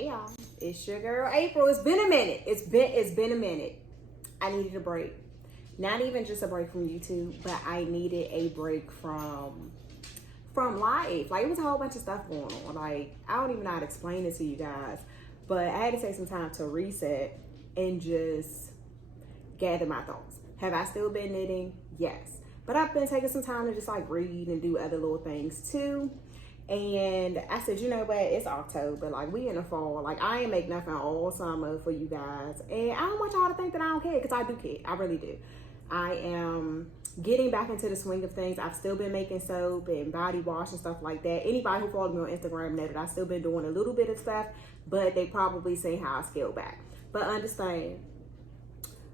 Hey y'all, it's your girl April. It's been a minute. It's been a minute. I needed a break. Not even just a break from YouTube, but I needed a break from life. Like, it was a whole bunch of stuff going on. Like, I don't even know how to explain it to you guys, but I had to take some time to reset and just gather my thoughts. Have I still been knitting? Yes. But I've been taking some time to just like read and do other little things too. And I said, you know what, it's October, like we in the fall, like I ain't make nothing all summer for you guys. And I don't want y'all to think that I don't care, because I do care, I really do. I am getting back into the swing of things. I've still been making soap and body wash and stuff like that. Anybody who follows me on Instagram know that I've still been doing a little bit of stuff, but they probably seen how I scaled back. But understand,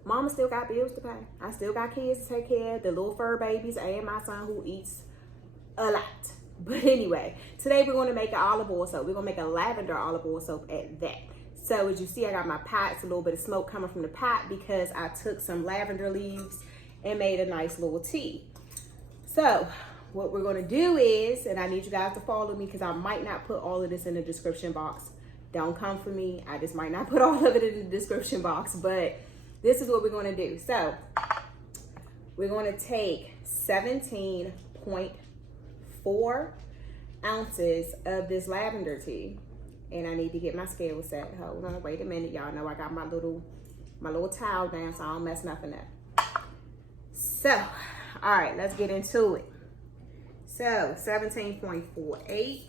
mama still got bills to pay. I still got kids to take care of, the little fur babies, and my son who eats a lot. But anyway, today we're going to make an olive oil soap. We're going to make a lavender olive oil soap at that. So as you see, I got my pot. It's a little bit of smoke coming from the pot because I took some lavender leaves and made a nice little tea. So what we're going to do is, and I need you guys to follow me because I might not put all of this in the description box. Don't come for me. I just might not put all of it in the description box, but this is what we're going to do. So we're going to take 17.4 ounces of this lavender tea, and I need to get my scale set. Hold on, wait a minute. Y'all know I got my little towel down so I don't mess nothing up. So, all right, let's get into it. So 17.48.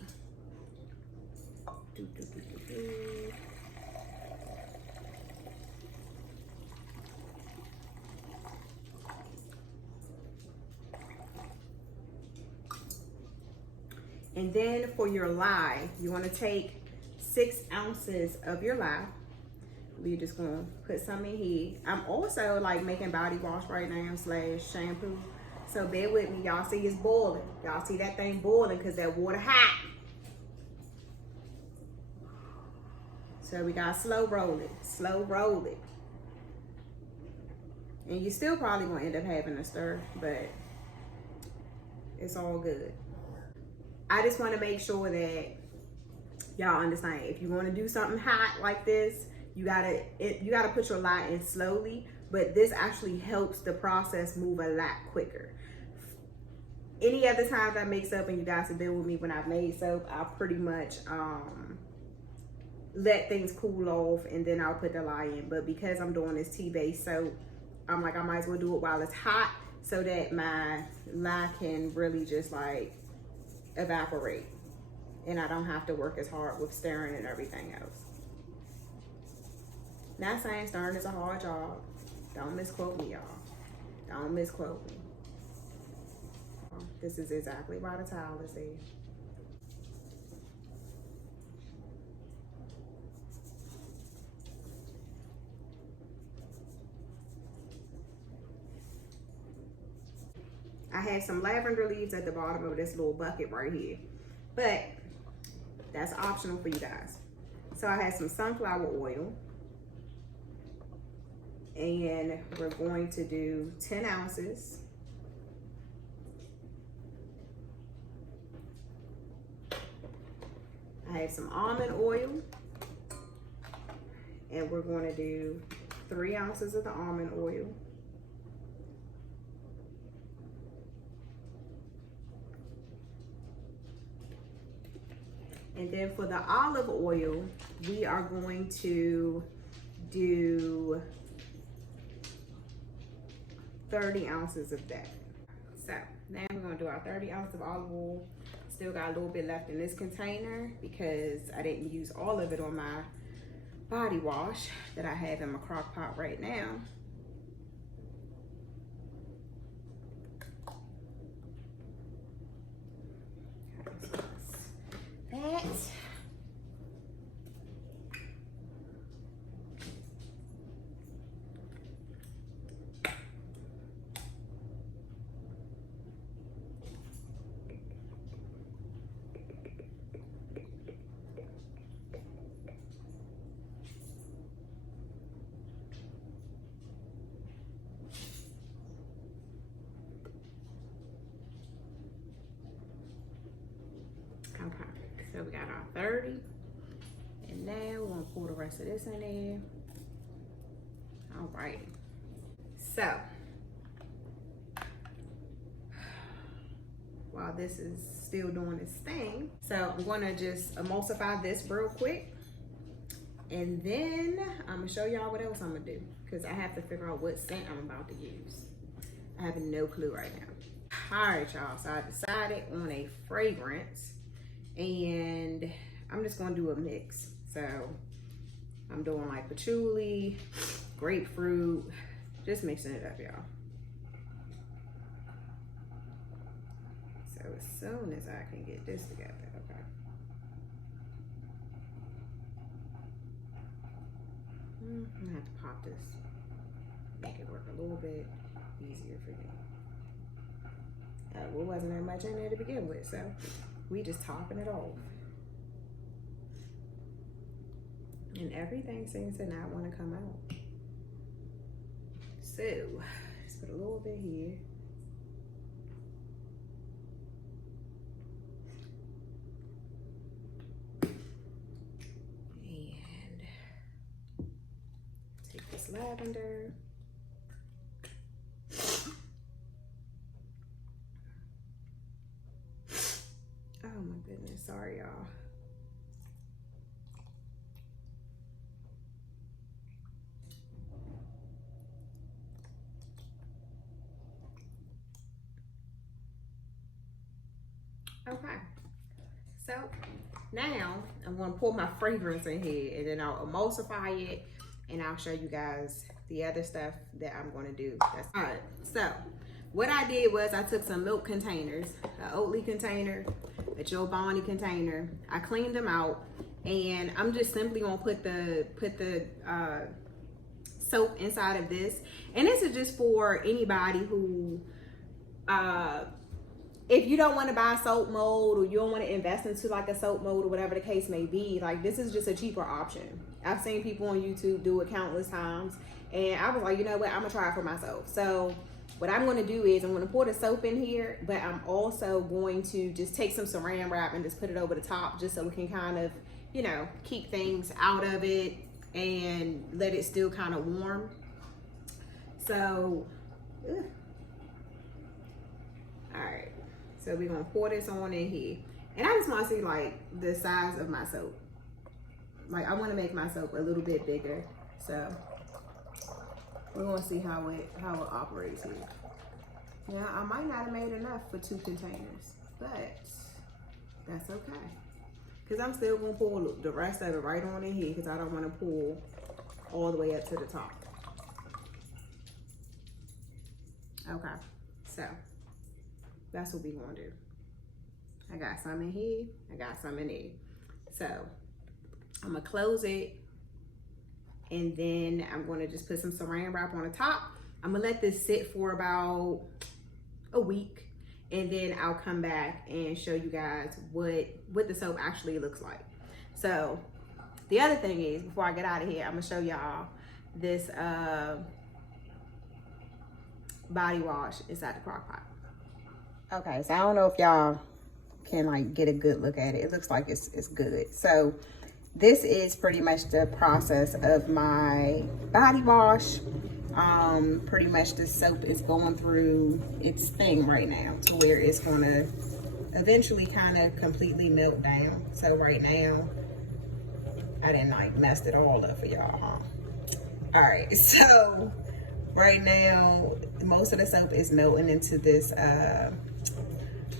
And then for your lye, you want to take 6 ounces of your lye. We're just gonna put some in here. I'm also like making body wash right now / shampoo. So bear with me. Y'all see it's boiling. Y'all see that thing boiling because that water hot. So we gotta slow roll it. Slow roll it. And you still probably gonna end up having to stir, but it's all good. I just want to make sure that y'all understand, if you want to do something hot like this, you gotta put your lye in slowly, but this actually helps the process move a lot quicker. Any other times I make soap, and you guys have been with me when I've made soap, I'll pretty much let things cool off and then I'll put the lye in. But because I'm doing this tea-based soap, I'm like, I might as well do it while it's hot so that my lye can really just like evaporate and I don't have to work as hard with stirring and everything else. Not saying stirring is a hard job. Don't misquote me, y'all. Don't misquote me. This is exactly why the towel is there. I had some lavender leaves at the bottom of this little bucket right here, but that's optional for you guys. So I had some sunflower oil, and we're going to do 10 ounces. I have some almond oil, and we're going to do 3 ounces of the almond oil. And then for the olive oil, we are going to do 30 ounces of that. So now we're gonna do our 30 ounces of olive oil. Still got a little bit left in this container because I didn't use all of it on my body wash that I have in my crock pot right now. That. Okay, so we got our 30, and Now we're gonna pour the rest of this in there. All right. So while this is still doing its thing, so I'm gonna just emulsify this real quick, and then I'm gonna show y'all what else I'm gonna do, because I have to figure out what scent I'm about to use. I have no clue right now. All right, y'all, so I decided on a fragrance, and I'm just gonna do a mix. So I'm doing like patchouli, grapefruit, just mixing it up, y'all. So as soon as I can get this together, okay. I'm gonna have to pop this, make it work a little bit easier for me. Well, wasn't that much in there to begin with, so we just topping it off. And everything seems to not want to come out. So, let's put a little bit here. And take this lavender. Oh my goodness, sorry y'all. Okay, so now I'm gonna pour my fragrance in here, and then I'll emulsify it, and I'll show you guys the other stuff that I'm gonna do. That's all right. So what I did was I took some milk containers, an Oatly container, a Joe Bonnie container. I cleaned them out, and I'm just simply gonna put the soap inside of this. And this is just for anybody who, if you don't want to buy a soap mold, or you don't want to invest into like a soap mold, or whatever the case may be, like this is just a cheaper option. I've seen people on YouTube do it countless times, and I was like, you know what, I'm gonna try it for myself. So what I'm gonna do is I'm gonna pour the soap in here, but I'm also going to just take some saran wrap and just put it over the top, just so we can kind of, you know, keep things out of it and let it still kind of warm. So, all right. So we're gonna pour this on in here. And I just wanna see like the size of my soap. Like I wanna make my soap a little bit bigger. So we're gonna see how it operates here. Now I might not have made enough for 2 containers, but that's okay. Cause I'm still gonna pour the rest of it right on in here, cause I don't wanna pull all the way up to the top. Okay, so that's what we're gonna do. I got some in here, I got some in there. So I'm gonna close it, and then I'm gonna just put some saran wrap on the top. I'm gonna let this sit for about a week, and then I'll come back and show you guys what the soap actually looks like. So the other thing is, before I get out of here, I'm gonna show y'all this body wash inside the crock pot. Okay, so I don't know if y'all can like get a good look at it. It looks like it's good. So this is pretty much the process of my body wash. Pretty much the soap is going through its thing right now to where it's gonna eventually kind of completely melt down. So right now, I didn't like messed it all up for y'all, huh? All right, so right now, most of the soap is melting into this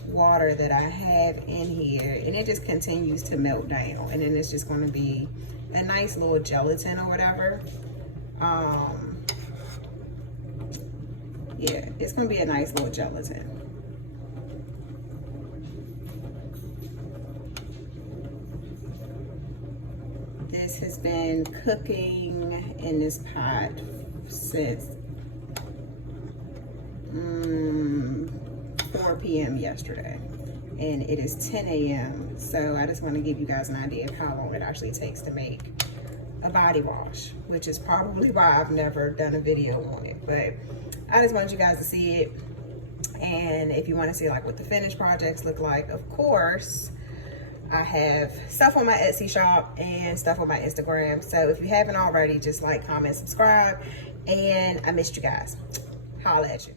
water that I have in here, and it just continues to melt down, and then it's just going to be a nice little gelatin or whatever. Yeah, it's going to be a nice little gelatin. This has been cooking in this pot since 4 p.m. yesterday, and it is 10 a.m. So I just want to give you guys an idea of how long it actually takes to make a body wash, which is probably why I've never done a video on it. But I just want you guys to see it, and if you want to see like what the finished projects look like, of course, I have stuff on my Etsy shop and stuff on my Instagram. So if you haven't already, just like, comment, subscribe. And I missed you guys. Holla at you.